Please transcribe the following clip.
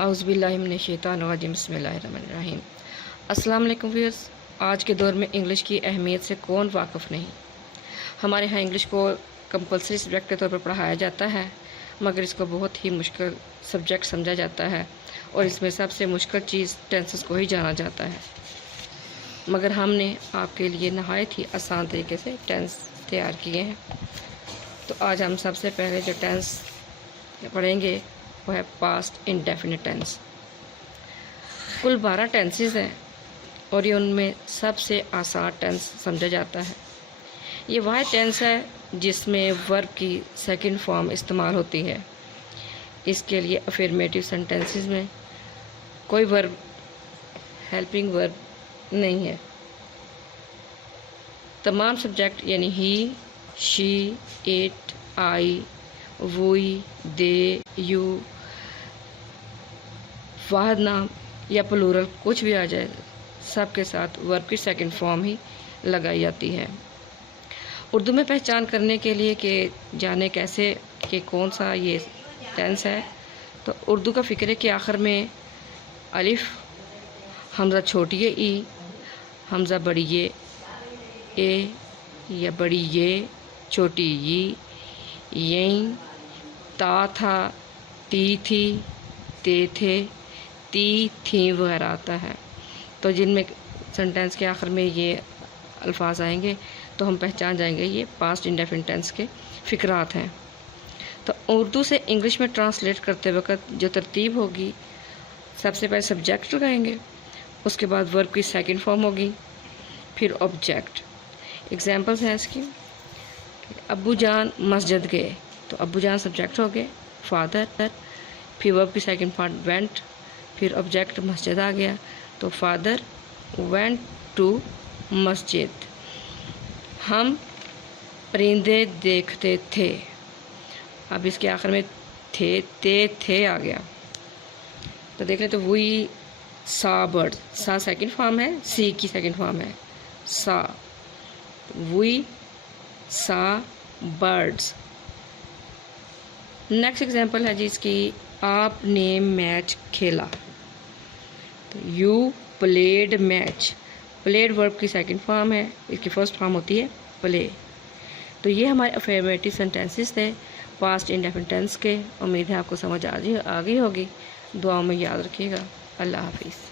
औज़ुबिल्लाहिमिनश्शैतानिर्रजीम बिस्मिल्लाहिर्रहमानिर्रहीम। अस्सलाम वालेकुम व्यूअर्स। आज के दौर में इंग्लिश की अहमियत से कौन वाक़िफ़ नहीं। हमारे यहाँ इंग्लिश को कंपलसरी सब्जेक्ट के तौर पर पढ़ाया जाता है, मगर इसको बहुत ही मुश्किल सब्जेक्ट समझा जाता है और इसमें सबसे मुश्किल चीज़ टेंसेस को ही जाना जाता है। मगर हमने आपके लिए नहायत ही आसान तरीके से टेंस तैयार किए हैं। तो आज हम सबसे पहले जो टेंस पढ़ेंगे वो है पास्ट इंडेफिनिट टेंस। कुल 12 टेंसेस हैं और ये उनमें सबसे आसान टेंस समझा जाता है। ये वह टेंस है जिसमें वर्ब की सेकंड फॉर्म इस्तेमाल होती है। इसके लिए अफर्मेटिव सेंटेंसेस में कोई वर्ब हेल्पिंग वर्ब नहीं है। तमाम सब्जेक्ट यानी he, she, it, I, we, they, you, वाहिद नाम या प्लूरल कुछ भी आ जाए, सब के साथ वर्ब की सेकंड फॉर्म ही लगाई जाती है। उर्दू में पहचान करने के लिए कि जाने कैसे कि कौन सा ये टेंस है, तो उर्दू का फ़िक्र है कि आखिर में अलिफ, हमज़ा छोटी है ई, हमज़ा बड़ी ये ए या बड़ी ये, छोटी ई, यहीं, ता था, ती थी, ते थे, ती थी वगैरह आता है। तो जिनमें सेंटेंस के आखिर में ये अल्फाज आएंगे तो हम पहचान जाएंगे ये पास्ट इंडेफिनिट टेंस के फ़िक्रात हैं। तो उर्दू से इंग्लिश में ट्रांसलेट करते वक्त जो तरतीब होगी, सबसे पहले सब्जेक्ट लगाएंगे, उसके बाद वर्ब की सेकंड फॉर्म होगी, फिर ऑब्जेक्ट। एग्जांपल्स हैं इसकी। अब्बू जान मस्जिद गए, तो अब्बू जान सब्जेक्ट हो गए, फादर, फिर वर्ब की सेकंड पार्ट वेंट, फिर ऑब्जेक्ट मस्जिद आ गया, तो फादर वेंट टू मस्जिद। हम परिंदे देखते थे, अब इसके आखिर में थे आ गया। तो देख लें तो वी सा बर्ड, सा सेकंड फॉर्म है, सी की सेकंड फॉर्म है सा। We saw birds. Next example है जिसकी, आपने मैच खेला, तो you played match. Played verb की सेकंड फॉर्म है, इसकी फर्स्ट फॉर्म होती है प्ले। तो ये हमारे अफर्मेटिव सेंटेंसेस थे पास्ट इंडेफिनिट टेंस के। उम्मीद है आपको समझ आ गई होगी। दुआओं में याद रखिएगा। अल्लाह हाफिज़।